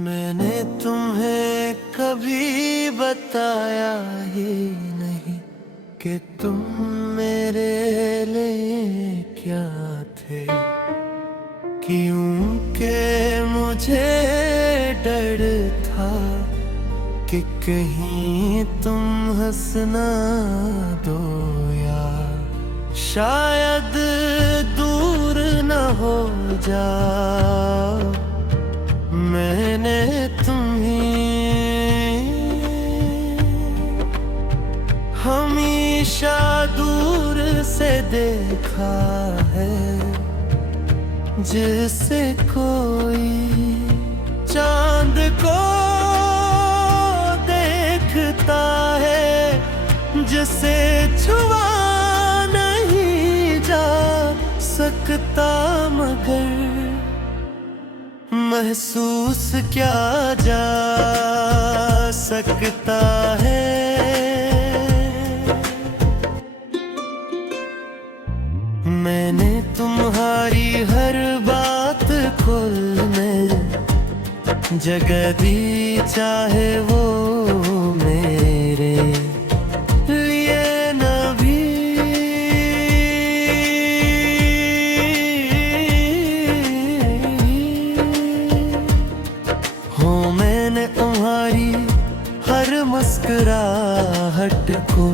मैंने तुम्हें कभी बताया ही नहीं कि तुम मेरे लिए क्या थे, क्योंकि मुझे डर था कि कहीं तुम हंस ना दो या शायद दूर न हो जाओ। मैंने तुम्हें हमेशा दूर से देखा है, जैसे कोई चांद को देखता है, जिसे छुआ नहीं जा सकता मगर महसूस क्या जा सकता है। मैंने तुम्हारी हर बात खोलने जगह दी, चाहे वो मेरे लिए न भी। हो मैंने तुम्हारी हर मुस्कुराहट को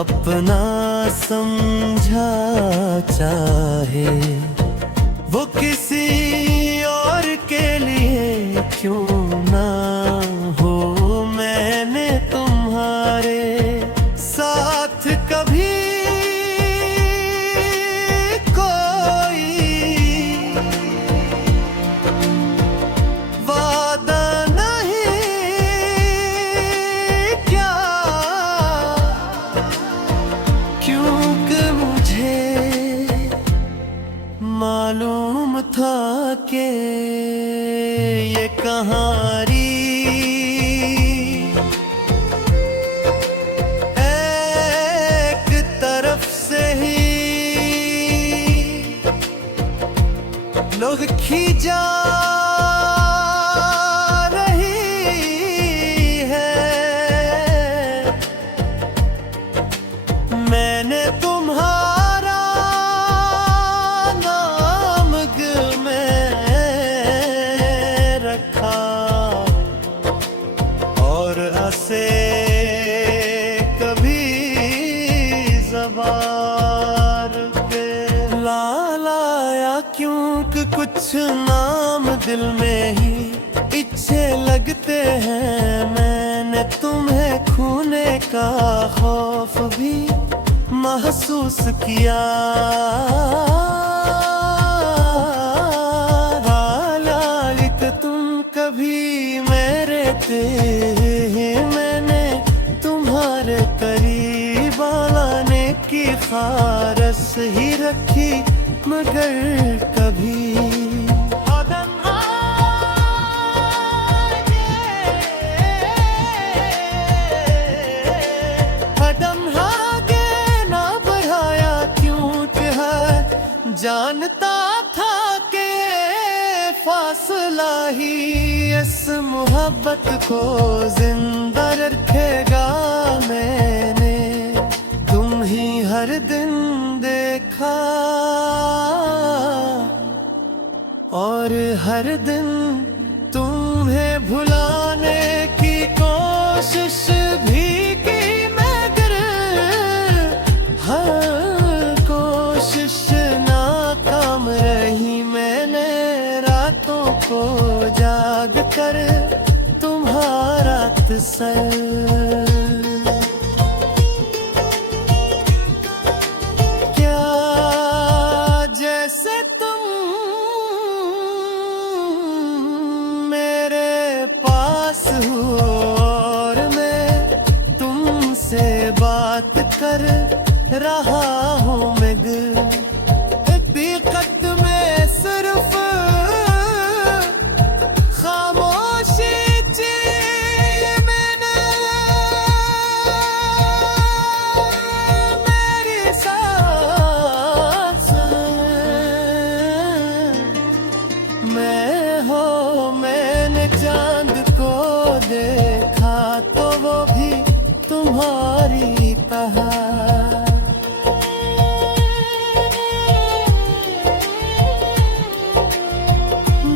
अपना समझा, चाहे वो किसी और के लिए क्यों ना हो। मैंने तुम्हारे साथ कभी कोई वादा नहीं किया, क्योंकि मुझे मालूम था कि ये कहानी एक तरफ से ही लोग खींचा रही है। मैंने तुम्हारा नाम में रखा और हंसे कभी ज़बान पे लाया, क्योंकि कुछ नाम दिल में ही इच्छे लगते हैं। मैंने तुम्हें खोने का खौफ भी महसूस किया। हालांकि तुम कभी मेरे थे, मैंने तुम्हारे करीब आने की ख्वाहिश ही रखी, मगर कभी जानता था कि फासला ही इस मोहब्बत को जिंदा रखेगा। मैंने तुम ही हर दिन देखा और हर दिन तुम्हें भुलाने की कोशिश भी की, मगर हर कोशिश नाकाम रही। मैंने रातों को जाग कर तुम्हारा तसल्ल क्या, जैसे तुम मेरे पास हो और मैं तुमसे बात कर रहा हूँ। मगर हकीकत में सिर्फ खामोशी में चांद को देखा तो वो भी तुम्हारी तरह।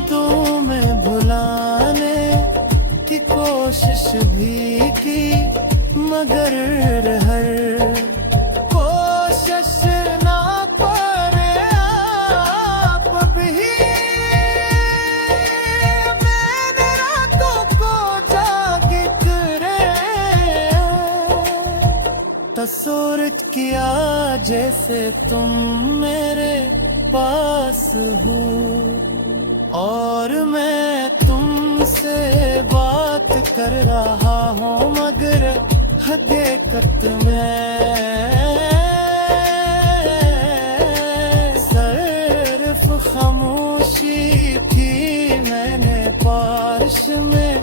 तुम्हें भुलाने की कोशिश भी की, मगर हर कोशिश ना पारे आप भी। मैंने रातों को जागे करे तस्वीर किया, जैसे तुम मेरे पास हो और मैं तुमसे बात कर रहा हूँ, मगर हकीकत में सिर्फ खामोशी थी। मैंने बारिश में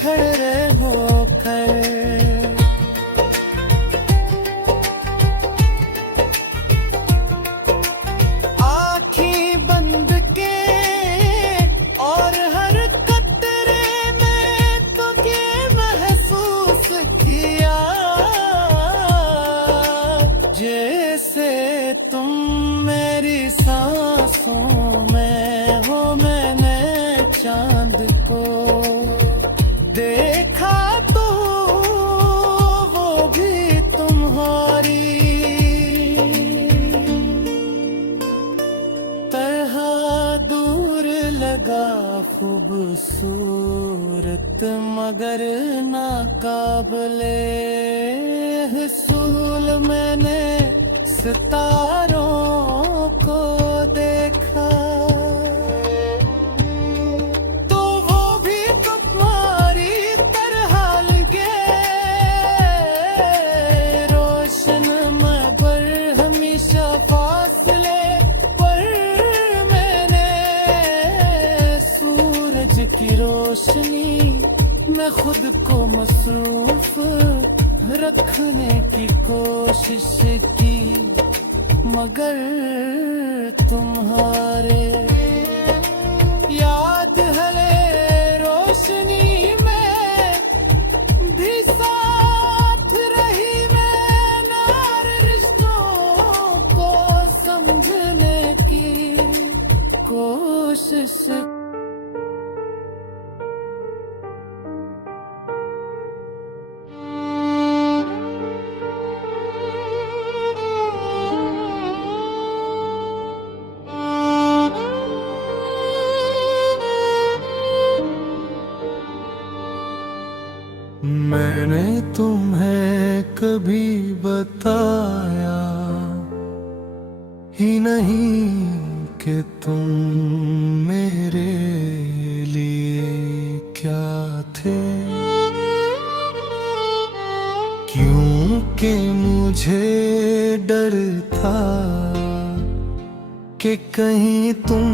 खड़े होकर आँखें बंद के और हर कतरे में तुझे महसूस किया, जैसे तुम मेरी सांसों में हो। मैंने चांद को देखा तो वो भी तुम्हारी तरह दूर लगा, खूबसूरत मगर नाकाबिले हुसूल। मैंने सितारों को देखा तो वो भी तुम्हारी तरह लगे, रोशन मगर हमेशा फासले पर। मैंने सूरज की रोशनी में खुद को मसरूफ रखने की कोशिश की, मगर तुम्हारे याद है रोशनी में भी साथ रही। मैं नार रिश्तों को समझने की कोशिश। मैंने तुम्हें कभी बताया ही नहीं कि तुम मेरे लिए क्या थे, क्योंकि मुझे डर था कि कहीं तुम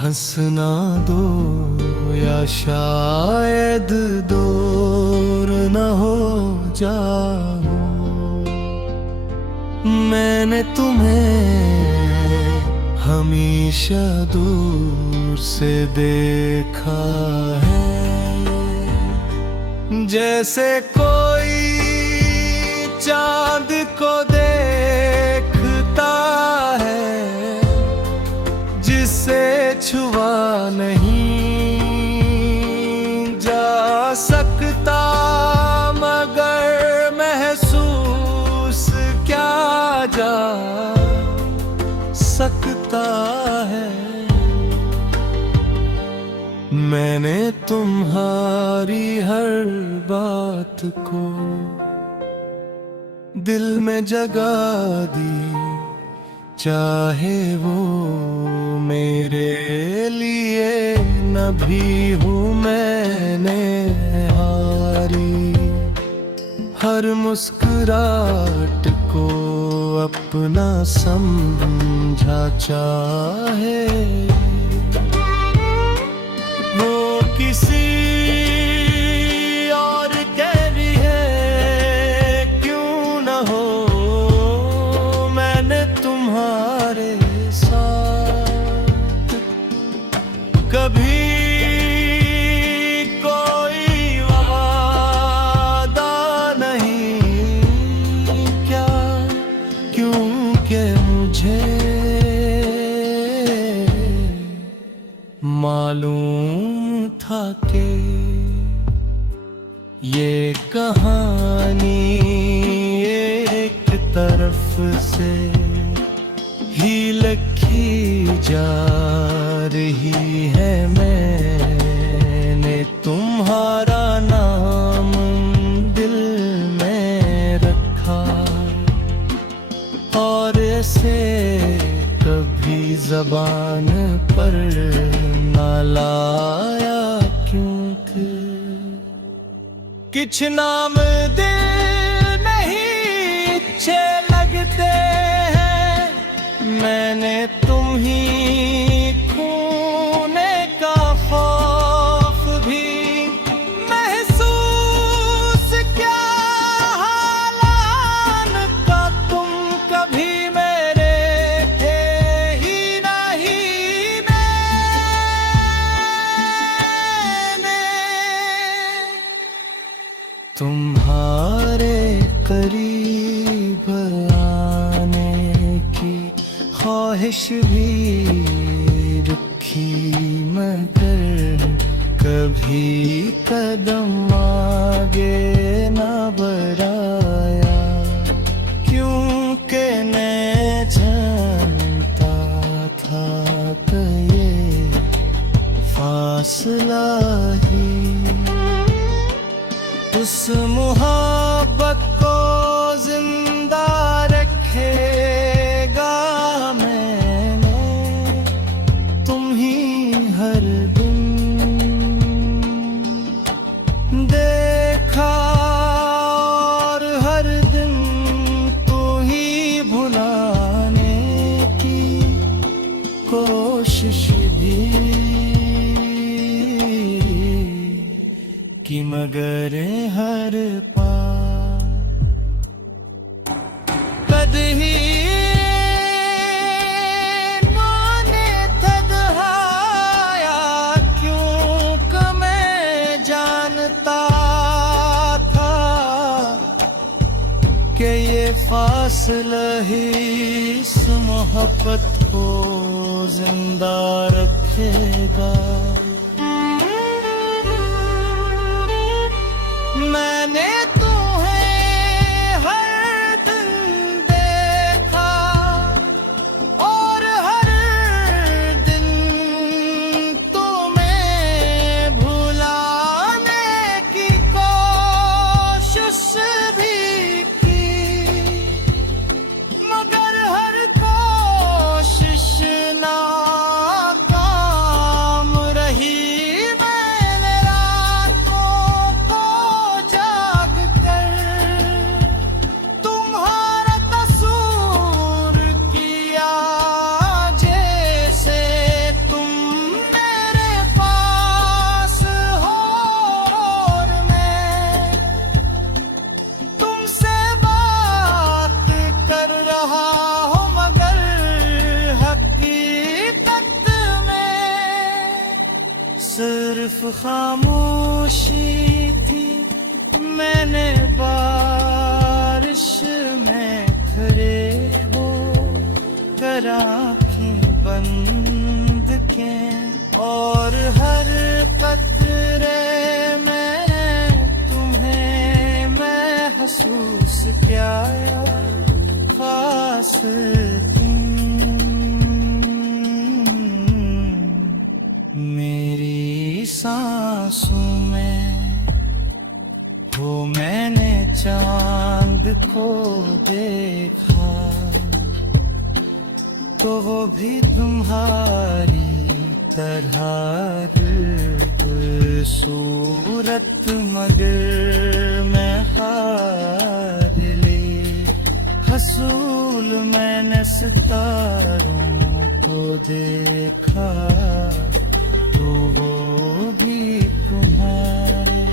हंस ना दो या शायद दूर न हो जाओ। मैंने तुम्हें हमेशा दूर से देखा है, जैसे कोई चांद को देखता है जिसे छुआ नहीं जा सकता, मगर महसूस क्या जा सकता है। मैंने तुम्हारी हर बात को दिल में जगा दी, चाहे वो मेरे लिए न भी हूँ मैंने हारी। हर मुस्कुराहट को अपना समझा, चाहे वो किसी और के लिए क्यों न हो, मैंने तुम्हारे साथ कभी मालूम था कि ये कहानी एक तरफ से ही लिखी जा रही है। मैंने तुम्हारा नाम दिल में रखा और इसे कभी ज़बान पर ना लाया, क्योंकि कुछ नाम दिल नहीं अच्छे लगते हैं। मैंने तुम ही खोने का खौफ भी महसूस किया। हालान का तुम कभी मेरे थे ही नहीं। मैंने तुम्हारे करीब आने की ख्वाहिश भी रखी, मगर कभी कदम आगे न बढ़ाया, क्योंकि मैं जानता था कि ये फासला ही उस मोहब्बत को जिंदा रखेगा। मैंने तुम ही हर दिन देखा और हर दिन तू ही भुलाने की कोशिश भी कि, मगर हर पार कदही माने तदहाया, क्योंकि मैं जानता था कि ये फासला ही इस मोहब्बत को जिंदा रखेगा। मैंने तुम्हें हर दिन देखा और हर दिन तुम्हें भुलाने की कोशिश भी की, मगर हर कोशिश नाकाम रही। सिर्फ खामोशी थी, मैंने बारिश में खड़े हो कर आँखें बंद के, और हर कतरे में तुम्हें महसूस किया खास। मेरी सांसों में हो मैंने चांद को देखा, तो वो भी तुम्हारी तरह सूरत, मगर मैं हार ली। हसूल मैंने सितारों को देखा, तो वो भी तुम्हारे।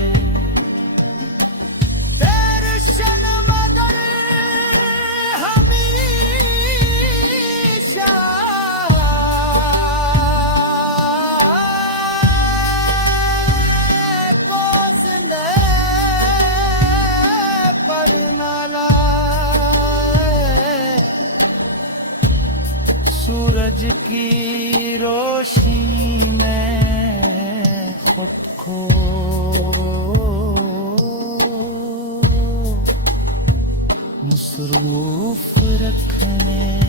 तेरे शर्मगर हमेशा को जिंदे पर न लाए। सूरज की रोशनी में सबको मसरूफ रखने